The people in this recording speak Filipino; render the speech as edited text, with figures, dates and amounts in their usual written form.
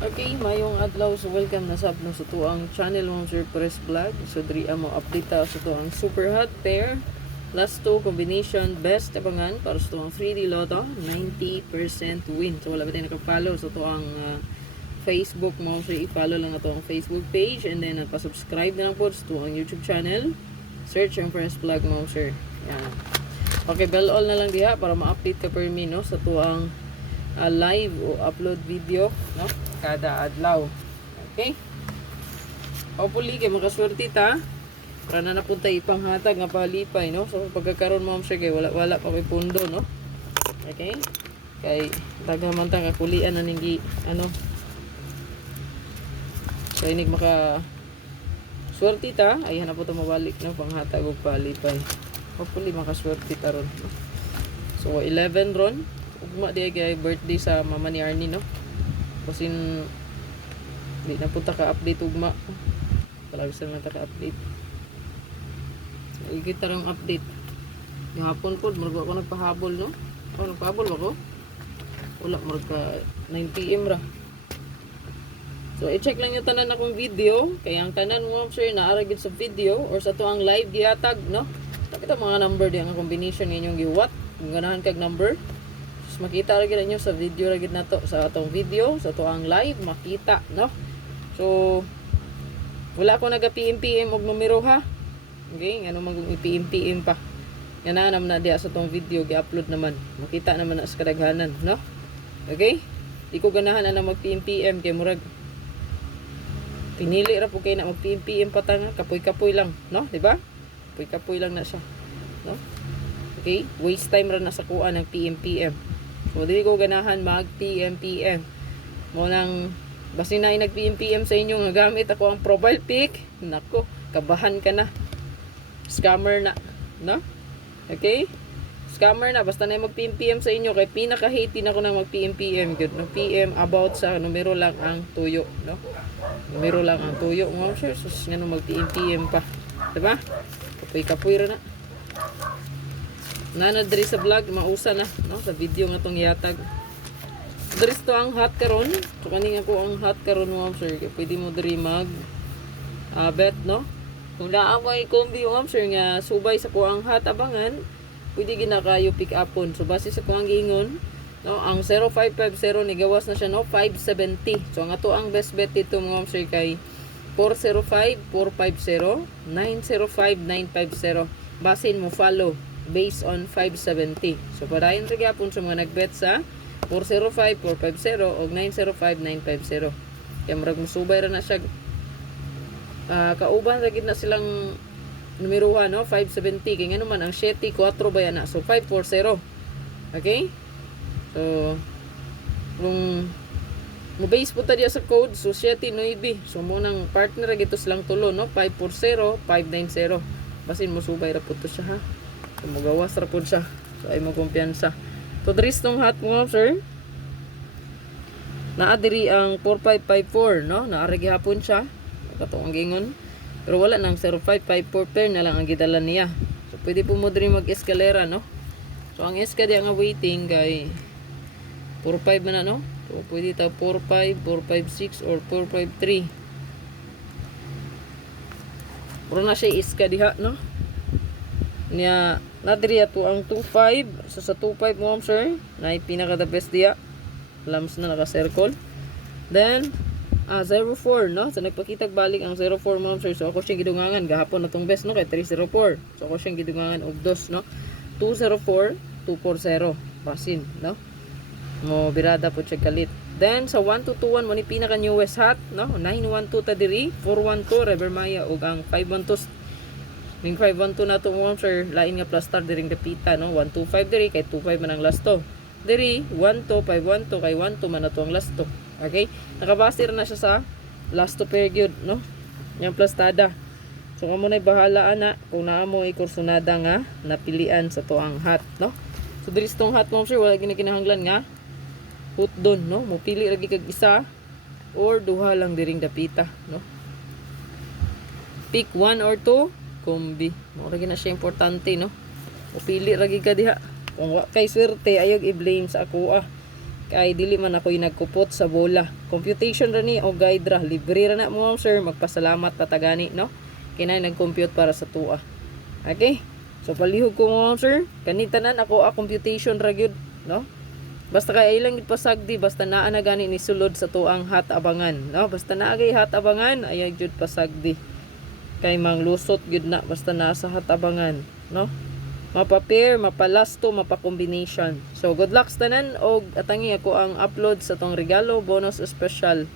Okay, mayong adlaw, so welcome na sa sa tuang channel mong Sir Press Vlog. So diri amo update ta sa tuang super hot pair last two combination best abangan para sa tuang 3D Lotto 90% win. So wala ba din naka-follow sa tuang Facebook mo, so i-follow lang ato ang Facebook page and then pa-subscribe na lang po sa tuang YouTube channel. Search ang Press Vlog mo, sir. Yan. Okay, bell all na lang diha para ma-update ka per no sa tuang live o upload video, no? Kada adlaw. Okay? Hopefully kay makaswerte ta para na napunta ipanghatag nga palipay, no? So pagkakaroon mo siya kay wala pa may pundo, no? Okay? Kay daghaman ta kakulian na ning kay nig maka swerte ta ay hanap po ta mabalik no panghatag og palipay. Hopefully makaswerte ta ron, no? So 11 ron ugma di kay birthday sa mama ni Arnie, no? Kasi di na punta ka-update ugma. Palagi sila na ka-update. So, ikita rin update. Yung hapon po, marag ako nagpahabol, no? O, nagpahabol ako? Wala, marag ka 9 PM ra. So, i-check lang yung tanan akong video. Kaya ang tanan mo, sir, naaragid sa video or sa to ang live gihatag, no? Tapos mga number di ang combination ninyong giwat. Kung ganahan kag number. Makita lagi ninyo sa video lagi na to sa atong video sa to ang live makita, no? So wala ko naga-PM og numero, ha. Okay, ano man kung i-PM pa yan na diya sa tong video gi-upload naman makita naman na sa kadaghanan, no? Okay, di ko ganahan na mag-PM kay murag pinili ra po kay na mag-PM pa ta nga kapoy lang, no? Di ba? Kapoy lang na siya, no? Okay, waste time ra na sa kuan ng PM. So, di ko ganahan mag-PM. Mo nang basin na nag-PM sa inyo nga gamit ako ang profile pic. Nako, kabahan ka na. Scammer na, no? Okay? Scammer na. Basta na mag-PM sa inyo. Kaya pinaka-hate din ako na mag-PM. Good. Mag-PM about sa numero lang ang tuyo, no? Numero lang ang tuyo. Mga sure, sus nga nung mag-PM pa. Diba? Kapoy ra na. Nana diri sa vlog mausa na, no, sa video nga tong yatag. Diri to ang hot karon. So kani nga ko ang hot karon mo, sir. Kaya pwede mo diri mag bet, no. Kung naa mo i-combi mo, sir, nga subay sa ko ang hot abangan, pwede gina kayo pick upon. So base sa ko ang giingon, no, ang 0550 ni gawas na siya, no, 570. So ang ato ang best bet dito mo, sir, kay 405-450, 905-950. Basin mo follow based on 570. So padayon ra gyapon sa mga nagbet sa 405, 450 o 905, 950. Kaya murag musubay ra na siya. Kauban ra gid na silang numeroha, no, 570 kay ngano man ang 74 ba yan na. So 540. Okay? So kung mo-base po ta diya sa code, so 79. So mo nang partner ra gito silang tulo, no, 540, 590. Basin mo subay ra po to siya, ha. Mugawas ra pud siya. So ay mo kumpiyansa. To dris tong hot mo, sir. Naa diri ang 4554, no? Naara gihapon siya. Kato ang gingon. Pero wala nang 0554 pair na lang ang gidala niya. So pwede po mo diri mag-eskalera, no? So ang eska di nga waiting kay 45 man na, no? So pwede ta 45, 456 or 453. Puro na siya iska diha, no? Niya nadiri ato ang 25. So sa 25 mo, sir, na pinaka the best diya. Lams na naka-circle. Then 04, no? So nagpakitag balik ang 04 mo, sir. So ako siyang gidungangan gahapon na tong best, no, kay 304. So ako siyang gidungangan og dos, no. 204, 240 basin, no. Mo birada po siya kalit. Then sa 1221 mo ni pinaka newest hot, no. 912 ta diri, 412 River Maya ug ang 512 ning 512 na to mo, sir, lain nga plus star diring dapita, no. 125 diri kay 25 man ang last to. Diri 12512 kay 12 man na to ang last to. Okay? Nakabase na siya sa last to period, no. Yang plus tada. So amo nay bahala ana kung naa mo ikursunada nga napilian sa to ang hot, no. So diri tong hot mo, sir, wala gini kinahanglan nga put doon, no. Mo pili lagi kag isa or duha lang diring dapita, no. Pick 1 or 2 kombi. Mura gina siya importante, no. Upili ra gid ka diha. Kung wa kay swerte ayog i-blame sa ako, Kay dili man ako'y nagkupot sa bola. Computation ra ni o guide ra. Libre ra na mo ma'am sir. Magpasalamat tatagani no. Kinay nag-compute para sa tuwa. Okay? So palihog ko mo ma'am sir. Kanitanan ako computation ra gyud no. Basta kay ilang gid pasagdi basta naa na gani ni sulod sa tuang hat abangan no. Basta naa gay hat abangan ayag jud pasagdi. Kay manglusot gyud na basta naa sa hat abangan no. Mapa-pair, mapa-lasto, mapa-combination. So, good luck sa tanan og atangi ako ang upload sa tong regalo bonus special